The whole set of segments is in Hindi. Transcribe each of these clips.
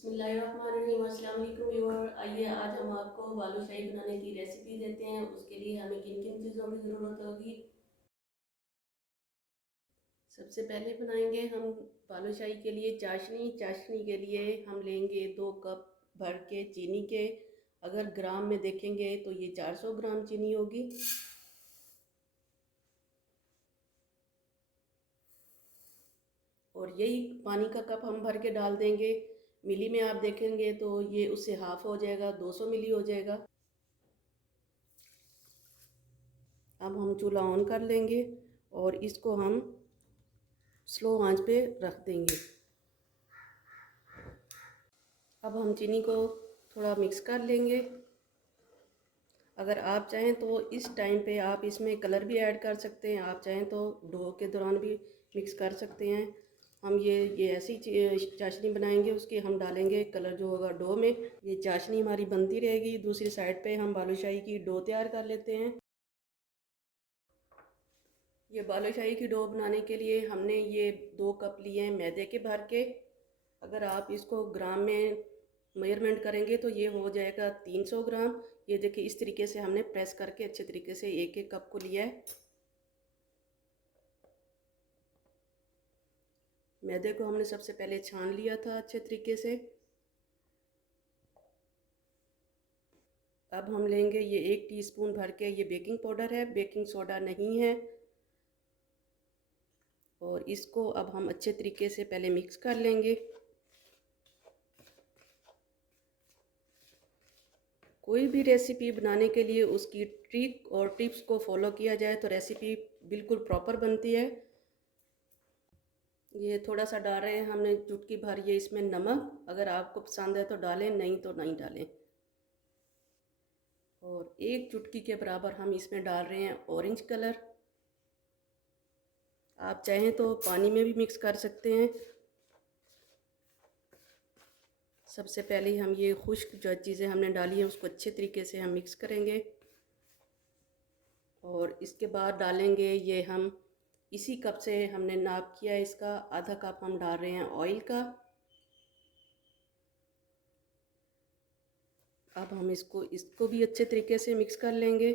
बिस्मिल्लाहिर्रहमानिर्रहीम। अस्सलाम वालेकुम व्यूअर। आइए आज हम आपको बालूशाही बनाने की रेसिपी देते हैं। उसके लिए हमें किन किन चीज़ों की ज़रूरत होगी। सबसे पहले बनाएंगे हम बालूशाही के लिए चाशनी। चाशनी के लिए हम लेंगे 2 कप भर के चीनी के। अगर ग्राम में देखेंगे तो ये 400 ग्राम चीनी होगी। और यही पानी का कप हम भर के डाल देंगे। मिली में आप देखेंगे तो ये उससे हाफ हो जाएगा, 200 मिली हो जाएगा। अब हम चूल्हा ऑन कर लेंगे और इसको हम स्लो आंच पे रख देंगे। अब हम चीनी को थोड़ा मिक्स कर लेंगे। अगर आप चाहें तो इस टाइम पे आप इसमें कलर भी ऐड कर सकते हैं, आप चाहें तो डो के दौरान भी मिक्स कर सकते हैं। हम ये ऐसी चाशनी बनाएंगे, उसके हम डालेंगे कलर जो होगा डो में। ये चाशनी हमारी बनती रहेगी। दूसरी साइड पे हम बालूशाही की डो तैयार कर लेते हैं। ये बालूशाही की डो बनाने के लिए हमने ये 2 कप लिए हैं मैदे के भर के। अगर आप इसको ग्राम में मेजरमेंट करेंगे तो ये हो जाएगा 300 ग्राम। ये देखिए इस तरीके से हमने प्रेस करके अच्छे तरीके से एक एक कप को लिया है। मैदे को हमने सबसे पहले छान लिया था अच्छे तरीके से। अब हम लेंगे ये 1 टीस्पून भर के, ये बेकिंग पाउडर है, बेकिंग सोडा नहीं है। और इसको अब हम अच्छे तरीके से पहले मिक्स कर लेंगे। कोई भी रेसिपी बनाने के लिए उसकी ट्रिक और टिप्स को फॉलो किया जाए तो रेसिपी बिल्कुल प्रॉपर बनती है। ये थोड़ा सा डाल रहे हैं हमने चुटकी भर ये इसमें नमक। अगर आपको पसंद है तो डालें, नहीं तो नहीं डालें। और 1 चुटकी के बराबर हम इसमें डाल रहे हैं ऑरेंज कलर। आप चाहें तो पानी में भी मिक्स कर सकते हैं। सबसे पहले हम ये खुश्क जो चीज़ें हमने डाली हैं उसको अच्छे तरीके से हम मिक्स करेंगे। और इसके बाद डालेंगे ये हम इसी कप से हमने नाप किया है, इसका आधा कप हम डाल रहे हैं ऑयल का। अब हम इसको भी अच्छे तरीके से मिक्स कर लेंगे।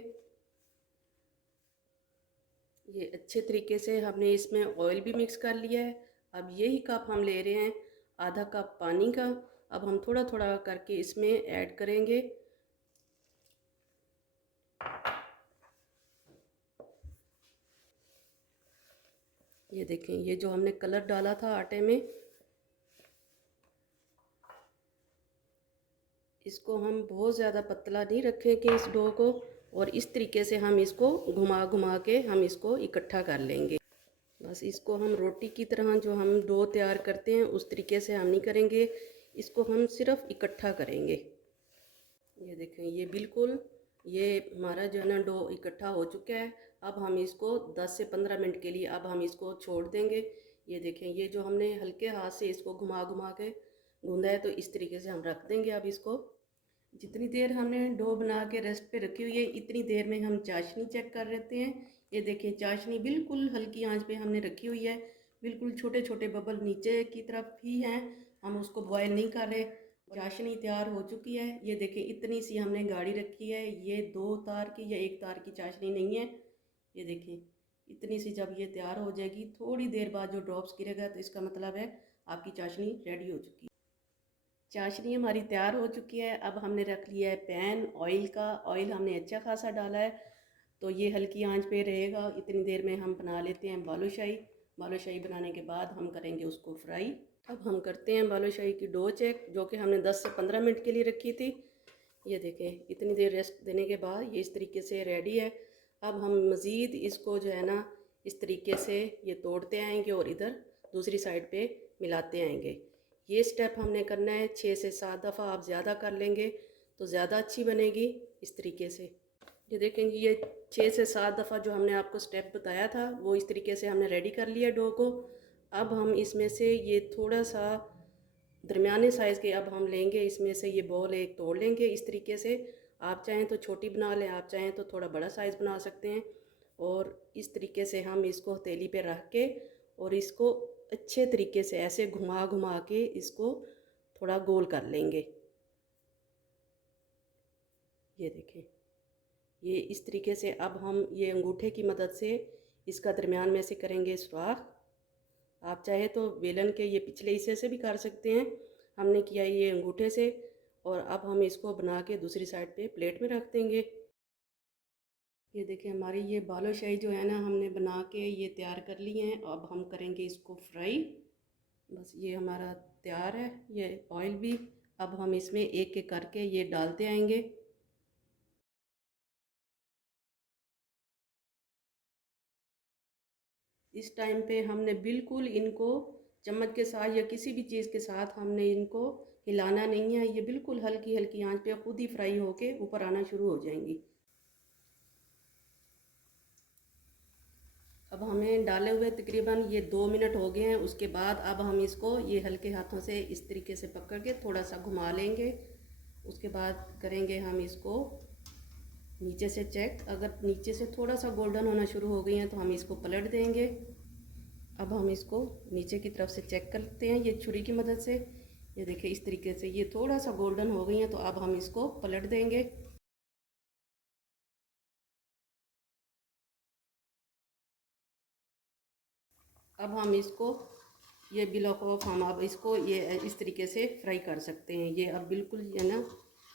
ये अच्छे तरीके से हमने इसमें ऑयल भी मिक्स कर लिया है। अब यही कप हम ले रहे हैं आधा कप पानी का। अब हम थोड़ा थोड़ा करके इसमें ऐड करेंगे। ये देखें, ये जो हमने कलर डाला था आटे में, इसको हम बहुत ज़्यादा पतला नहीं रखेंगे इस डो को। और इस तरीके से हम इसको घुमा घुमा के हम इसको इकट्ठा कर लेंगे। बस इसको हम रोटी की तरह जो हम डो तैयार करते हैं उस तरीके से हम नहीं करेंगे, इसको हम सिर्फ इकट्ठा करेंगे। ये देखें, ये बिल्कुल ये हमारा जो है ना डो इकट्ठा हो चुका है। अब हम इसको 10 से 15 मिनट के लिए अब हम इसको छोड़ देंगे। ये देखें, ये जो हमने हल्के हाथ से इसको घुमा घुमा के गूंदा है तो इस तरीके से हम रख देंगे। अब इसको जितनी देर हमने डो बना के रेस्ट पे रखी हुई है इतनी देर में हम चाशनी चेक कर लेते हैं। ये देखिए, चाशनी बिल्कुल हल्की आंच पे हमने रखी हुई है। बिल्कुल छोटे छोटे बबल नीचे की तरफ ही हैं, हम उसको बॉयल नहीं कर रहे। चाशनी तैयार हो चुकी है। ये देखिए, इतनी सी हमने गाढ़ी रखी है। ये 2 तार की या 1 तार की चाशनी नहीं है। ये देखिए, इतनी सी जब ये तैयार हो जाएगी, थोड़ी देर बाद जो ड्रॉप्स गिरेगा तो इसका मतलब है आपकी चाशनी रेडी हो चुकी है। चाशनी हमारी तैयार हो चुकी है। अब हमने रख लिया है पैन ऑयल का। ऑयल हमने अच्छा खासा डाला है तो ये हल्की आंच पे रहेगा। इतनी देर में हम बना लेते हैं बालूशाही। बालूशाही बनाने के बाद हम करेंगे उसको फ्राई। अब हम करते हैं बालूशाही की डो चेक, जो कि हमने 10 से 15 मिनट के लिए रखी थी। ये देखें, इतनी देर रेस्ट देने के बाद ये इस तरीके से रेडी है। अब हम मज़ीद इसको जो है ना इस तरीके से ये तोड़ते आएंगे और इधर दूसरी साइड पे मिलाते आएंगे। ये स्टेप हमने करना है 6 से 7 दफ़ा। आप ज़्यादा कर लेंगे तो ज़्यादा अच्छी बनेगी। इस तरीके से ये देखेंगे, ये 6 से 7 दफ़ा जो हमने आपको स्टेप बताया था वो इस तरीके से हमने रेडी कर लिया डो को। अब हम इसमें से ये थोड़ा सा दरमियाने साइज़ के अब हम लेंगे, इसमें से ये बॉल एक तोड़ लेंगे इस तरीके से। आप चाहें तो छोटी बना लें, आप चाहें तो थोड़ा बड़ा साइज़ बना सकते हैं। और इस तरीके से हम इसको हथेली पे रख के और इसको अच्छे तरीके से ऐसे घुमा घुमा के इसको थोड़ा गोल कर लेंगे। ये देखें, ये इस तरीके से अब हम ये अंगूठे की मदद से इसका दरमियान में से करेंगे सुराख। आप चाहे तो बेलन के ये पिछले हिस्से से भी कर सकते हैं, हमने किया ये अंगूठे से। और अब हम इसको बना के दूसरी साइड पे प्लेट में रख देंगे। ये देखिए, हमारी ये बालूशाही जो है ना, हमने बना के ये तैयार कर लिए हैं। अब हम करेंगे इसको फ्राई। बस ये हमारा तैयार है, ये ऑयल भी। अब हम इसमें एक एक करके ये डालते आएंगे। इस टाइम पे हमने बिल्कुल इनको चम्मच के साथ या किसी भी चीज़ के साथ हमने इनको हिलाना नहीं है। ये बिल्कुल हल्की हल्की आंच पे खुद ही फ्राई होके ऊपर आना शुरू हो जाएंगी। अब हमें डाले हुए तकरीबन ये 2 मिनट हो गए हैं। उसके बाद अब हम इसको ये हल्के हाथों से इस तरीके से पकड़ के थोड़ा सा घुमा लेंगे। उसके बाद करेंगे हम इसको नीचे से चेक। अगर नीचे से थोड़ा सा गोल्डन होना शुरू हो गई हैं तो हम इसको पलट देंगे। अब हम इसको नीचे की तरफ से चेक करते हैं ये छुरी की मदद से। ये देखिए, इस तरीके से ये थोड़ा सा गोल्डन हो गई हैं तो अब हम इसको पलट देंगे। अब हम इसको ये बिलो खौफ हम अब इसको ये इस तरीके से फ्राई कर सकते हैं। ये अब बिल्कुल है ना,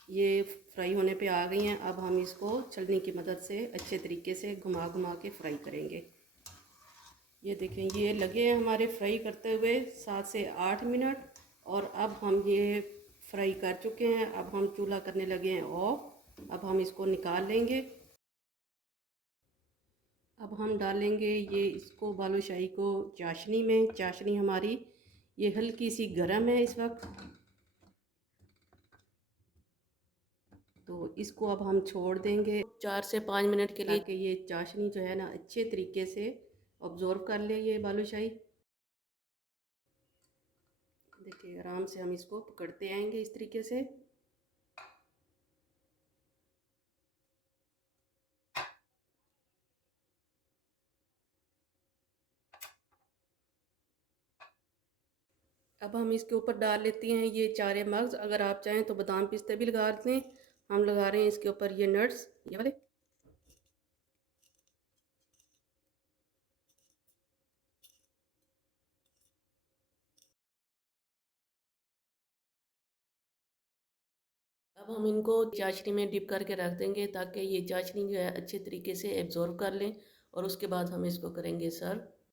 ये फ्राई होने पे आ गई हैं। अब हम इसको छलनी की मदद से अच्छे तरीके से घुमा घुमा के फ्राई करेंगे। ये देखें, ये लगे हैं हमारे फ्राई करते हुए 7 से 8 मिनट। और अब हम ये फ्राई कर चुके हैं। अब हम चूल्हा करने लगे हैं ऑफ। अब हम इसको निकाल लेंगे। अब हम डालेंगे ये इसको बालूशाही को चाशनी में। चाशनी हमारी ये हल्की सी गर्म है इस वक्त, तो इसको अब हम छोड़ देंगे 4 से 5 मिनट के लिए, ताकि ये चाशनी जो है ना अच्छे तरीके से ऑब्जॉर्व कर ले ये बालूशाही। देखिए, आराम से हम इसको पकड़ते आएंगे इस तरीके से। अब हम इसके ऊपर डाल लेते हैं ये 4 मग्ज। अगर आप चाहें तो बादाम पिस्ते भी लगा दें। हम लगा रहे हैं इसके ऊपर ये नट्स, ये वाले। अब हम इनको चाशनी में डिप करके रख देंगे ताकि ये चाशनी जो है अच्छे तरीके से एब्जॉर्व कर लें। और उसके बाद हम इसको करेंगे सर्व।